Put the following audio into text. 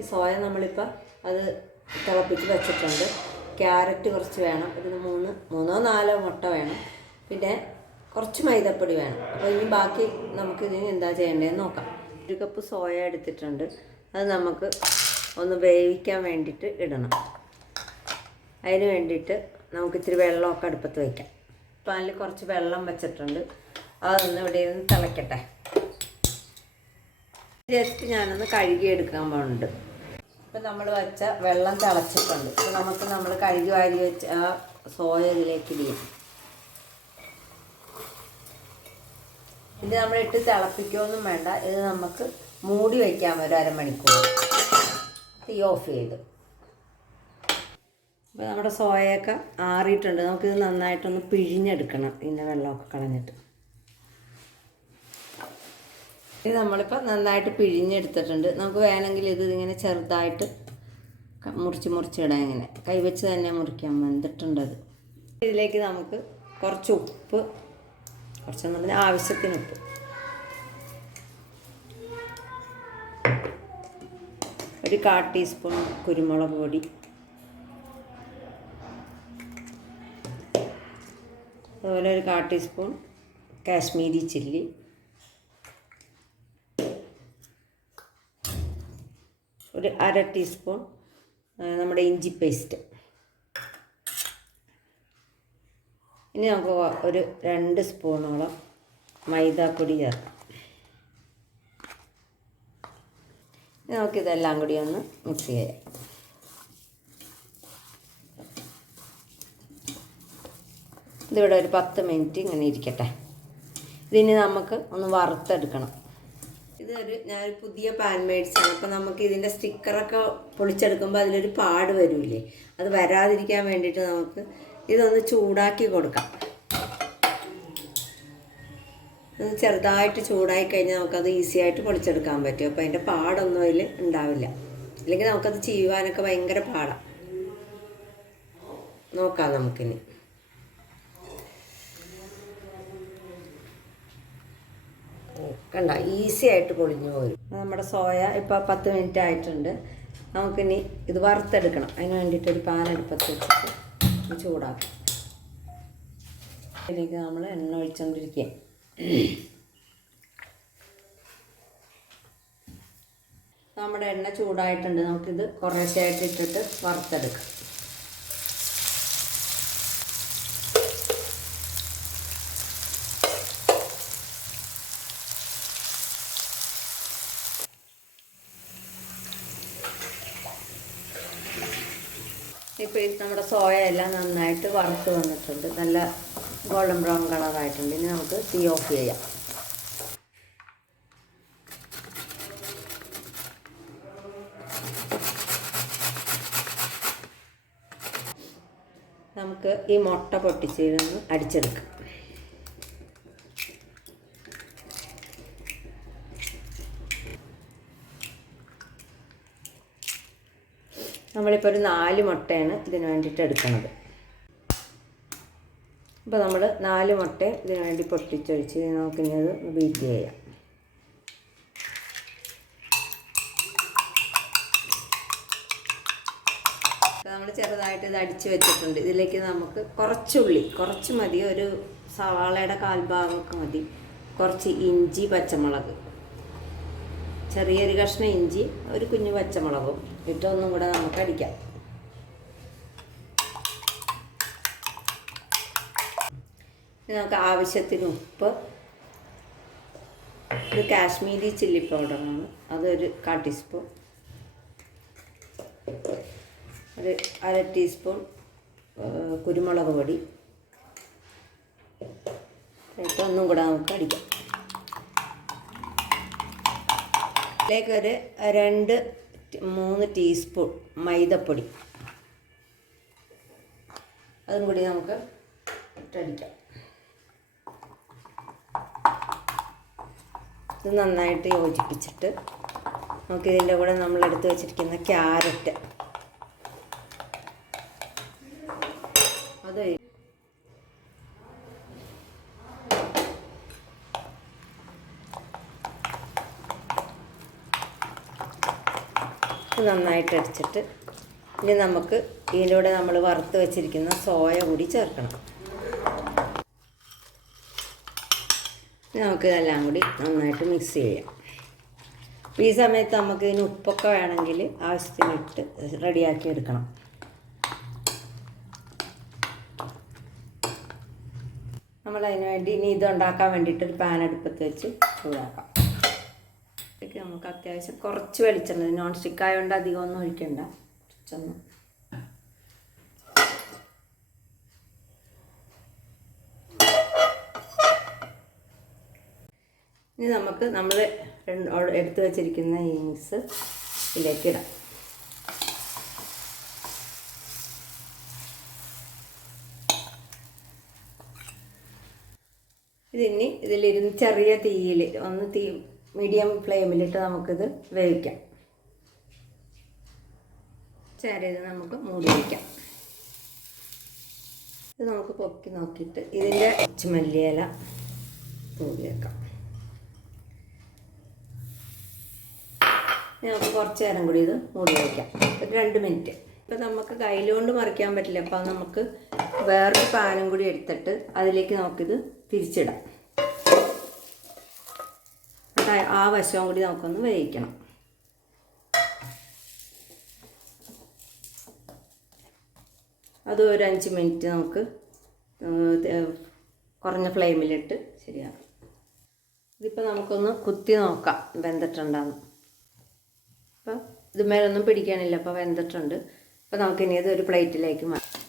ഇതിലേക്ക് സോയ നമ്മളിപ്പോൾ അത് തിളപ്പിച്ച് വെച്ചിട്ടുണ്ട്. ക്യാരറ്റ് കുറച്ച് വേണം, ഇതിന് മൂന്നോ നാലോ മുട്ട വേണം, പിന്നെ കുറച്ച് മൈദപ്പൊടി വേണം. അപ്പോൾ ഇനി ബാക്കി നമുക്ക് ഇതിന് എന്താ ചെയ്യേണ്ടതെന്ന് നോക്കാം. 1 കപ്പ് സോയ എടുത്തിട്ടുണ്ട്. അത് നമുക്ക് ഒന്ന് വേവിക്കാൻ വേണ്ടിയിട്ട് ഇടണം. അതിന് വേണ്ടിയിട്ട് നമുക്ക് ഇത്തിരി വെള്ളമൊക്കെ അടുപ്പത്ത് വയ്ക്കാം. പാനിൽ കുറച്ച് വെള്ളം വെച്ചിട്ടുണ്ട്. അതൊന്ന് ഇവിടെ നിന്ന് തിളയ്ക്കട്ടെ. ജസ്റ്റ് ഞാനൊന്ന് കഴുകിയെടുക്കാൻ പോകുന്നുണ്ട്. ഇപ്പം നമ്മൾ വെച്ച വെള്ളം തിളച്ചിട്ടുണ്ട്. ഇപ്പം നമ്മൾ കഴുകി വാരി വെച്ച ആ സോയ ഇതിലേക്ക് ഇടിയും. ഇത് നമ്മളിട്ട് തിളപ്പിക്കുകയൊന്നും വേണ്ട. ഇത് നമുക്ക് മൂടി വയ്ക്കാം ഒരു അരമണിക്കൂർ. തീ ഓഫ് ചെയ്ത്. അപ്പോൾ നമ്മുടെ സോയയൊക്കെ ആറിയിട്ടുണ്ട്. നമുക്കിത് നന്നായിട്ടൊന്ന് പിഴിഞ്ഞെടുക്കണം, ഇതിൻ്റെ വെള്ളമൊക്കെ കളഞ്ഞിട്ട്. ഇത് നമ്മളിപ്പോൾ നന്നായിട്ട് പിഴിഞ്ഞെടുത്തിട്ടുണ്ട്. നമുക്ക് വേണമെങ്കിൽ ഇങ്ങനെ ചെറുതായിട്ട് മുറിച്ചിടാം. ഇങ്ങനെ കൈവച്ച് തന്നെ മുറിക്കാം. വെന്തിട്ടുണ്ടത്. ഇതിലേക്ക് നമുക്ക് കുറച്ച് ഉപ്പ്, കുറച്ചെന്ന് പറഞ്ഞാൽ ആവശ്യത്തിന് ഉപ്പ്, ഒരു 1/4 ടീസ്പൂൺ കുരുമുളക് പൊടി, അതുപോലെ ഒരു 1/4 ടീസ്പൂൺ കാശ്മീരി ചില്ലി, ഒരു 1/2 ടീസ്പൂൺ നമ്മുടെ ഇഞ്ചി പേസ്റ്റ്. ഇനി നമുക്ക് ഒരു 2 സ്പൂണോളം മൈദാപ്പൊടി ചേർക്കാം. ഇനി നമുക്കിതെല്ലാം കൂടി ഒന്ന് മിക്സ് ചെയ്യാം. ഇതിവിടെ ഒരു 10 മിനിറ്റ് ഇങ്ങനെ ഇരിക്കട്ടെ. ഇതിന് നമുക്ക് ഒന്ന് വറുത്തെടുക്കണം. ഞാനൊരു പുതിയ പാൻ മേടിച്ചാണ്. അപ്പോൾ നമുക്ക് ഇതിൻ്റെ സ്റ്റിക്കറൊക്കെ പൊളിച്ചെടുക്കുമ്പോൾ അതിലൊരു പാട് വരില്ലേ, അത് വരാതിരിക്കാൻ വേണ്ടിയിട്ട് നമുക്ക് ഇതൊന്ന് ചൂടാക്കി കൊടുക്കാം. ഇത് ചെറുതായിട്ട് ചൂടായി കഴിഞ്ഞാൽ നമുക്കത് ഈസി ആയിട്ട് പൊളിച്ചെടുക്കാൻ പറ്റും. അപ്പോൾ അതിൻ്റെ പാടൊന്നും അതിൽ ഉണ്ടാവില്ല. അല്ലെങ്കിൽ നമുക്കത് ചെയ്യുവാനൊക്കെ ഭയങ്കര പാടാണ്. നോക്കാം നമുക്കിനി. കണ്ട, ഈസി ആയിട്ട് പൊളിഞ്ഞു പോരും. നമ്മുടെ സോയ ഇപ്പോൾ 10 മിനിറ്റ് ആയിട്ടുണ്ട്. നമുക്കിനി ഇത് വറുത്തെടുക്കണം. അതിന് വേണ്ടിയിട്ടൊരു പാൻ അടുപ്പത്ത് വെച്ചിട്ട് ചൂടാക്കാം. ഇതിലേക്ക് നമ്മൾ എണ്ണ ഒഴിച്ചുകൊണ്ടിരിക്കുക. നമ്മുടെ എണ്ണ ചൂടായിട്ടുണ്ട്. നമുക്കിത് കുറേശ്ശായിട്ട് ഇട്ടിട്ട് വറുത്തെടുക്കാം. ഇപ്പോൾ നമ്മുടെ സോയ എല്ലാം നന്നായിട്ട് വറുത്ത് വന്നിട്ടുണ്ട്. നല്ല ഗോൾഡൻ ബ്രൗൺ കളറായിട്ടുണ്ട്. ഇനി നമുക്ക് തീ ഓഫ് ചെയ്യാം. നമുക്ക് ഈ മുട്ട പൊട്ടിച്ചൊന്ന് അടിച്ചെടുക്കാം. നമ്മളിപ്പോൾ ഒരു 4 മുട്ടയാണ് ഇതിന് വേണ്ടിയിട്ട് എടുക്കുന്നത്. അപ്പോൾ നമ്മൾ 4 മുട്ട ഇതിന് വേണ്ടി പൊട്ടിച്ചൊഴിച്ച് നമുക്കിനി അത് ബീറ്റ് ചെയ്യാം. നമ്മൾ ചെറുതായിട്ട് ഇത് അടിച്ച് വെച്ചിട്ടുണ്ട്. ഇതിലേക്ക് നമുക്ക് കുറച്ച് മതി, ഒരു സവാളയുടെ 1/4 ഭാഗമൊക്കെ മതി. കുറച്ച് ഇഞ്ചി, പച്ചമുളക്, ചെറിയൊരു കഷ്ണം ഇഞ്ചി, ഒരു കുഞ്ഞു പച്ചമുളകും ഇട്ടൊന്നും കൂടെ നമുക്ക് അടിക്കാം. നമുക്ക് ആവശ്യത്തിന് ഉപ്പ്, ഒരു കാശ്മീരി ചില്ലി പൗഡറാണ്, അതൊരു 1/4 ടീസ്പൂൺ, ഒരു 1/2 ടീസ്പൂൺ കുരുമുളക് പൊടി ഇട്ടൊന്നും കൂടെ നമുക്ക് അടിക്കാം. ഇതിലേക്കൊരു 2-3 ടീസ്പൂൺ മൈദപ്പൊടി, അതും കൂടി നമുക്ക് ഇട്ടടിക്കാം. ഇത് നന്നായിട്ട് യോജിപ്പിച്ചിട്ട് നമുക്കിതിൻ്റെ കൂടെ നമ്മളെടുത്ത് വെച്ചിരിക്കുന്ന ക്യാരറ്റ് അത് നന്നായിട്ട് അടിച്ചിട്ട് ഇനി നമുക്ക് ഇതിൻ്റെ കൂടെ നമ്മൾ വറുത്ത് വെച്ചിരിക്കുന്ന സോയ കൂടി ചേർക്കണം. ഇനി നമുക്ക് ഇതെല്ലാം കൂടി നന്നായിട്ട് മിക്സ് ചെയ്യാം. ഈ സമയത്ത് നമുക്ക് ഇതിന് ഉപ്പൊക്കെ വേണമെങ്കിൽ ആവശ്യത്തിന് ഇട്ട് റെഡിയാക്കി എടുക്കണം. നമ്മളതിന് വേണ്ടി ഇനി ഇതുണ്ടാക്കാൻ വേണ്ടിയിട്ടൊരു പാൻ അടുപ്പത്ത് വെച്ച് ചൂടാക്കാം. നമുക്ക് അത്യാവശ്യം കുറച്ച് വെളിച്ചെണ്ണ, നോൺ സ്റ്റിക്ക് ആയതുകൊണ്ട് അധികം ഒന്നും ഒഴിക്കണ്ട. കുറച്ചൊന്ന് ഇനി നമുക്ക് നമ്മൾ എടുത്തു വച്ചിരിക്കുന്ന ഈ മിക്സ് ഇതിലേക്ക് ഇടാം. ഇതിനി ഇതിലിരുന്ന് ചെറിയ തീയിൽ മീഡിയം ഫ്ലെയിമിലിട്ട് നമുക്കിത് വേവിക്കാം. ഇത് നമുക്ക് മൂടി വയ്ക്കാം. ഇത് നമുക്ക് പൊക്കി നോക്കിയിട്ട് ഇതിൻ്റെ മല്ലിയില മൂടി വെക്കാം. നമുക്ക് കുറച്ച് നേരം കൂടി ഇത് മൂടി വയ്ക്കാം, ഒരു 2 മിനിറ്റ്. ഇപ്പം നമുക്ക് കയ്യിലുകൊണ്ട് മറിക്കാൻ പറ്റില്ല. അപ്പം നമുക്ക് വേറൊരു പാനും കൂടി എടുത്തിട്ട് അതിലേക്ക് നമുക്കിത് തിരിച്ചിടാം. ആ വശവും കൂടി നമുക്കൊന്ന് വേവിക്കണം. അത് ഒരു 5 മിനിറ്റ് നമുക്ക് കുറഞ്ഞ ഫ്ലെയിമിലിട്ട് ശരിയാക്കാം. ഇതിപ്പോൾ നമുക്കൊന്ന് കുത്തി നോക്കാം വെന്തിട്ടുണ്ടെന്ന്. അപ്പോൾ ഇത് മേലൊന്നും പിടിക്കാനില്ല, അപ്പോൾ വെന്തിട്ടുണ്ട്. അപ്പോൾ നമുക്കിനി ഇത് ഒരു പ്ലേറ്റിലേക്ക് മാറ്റാം.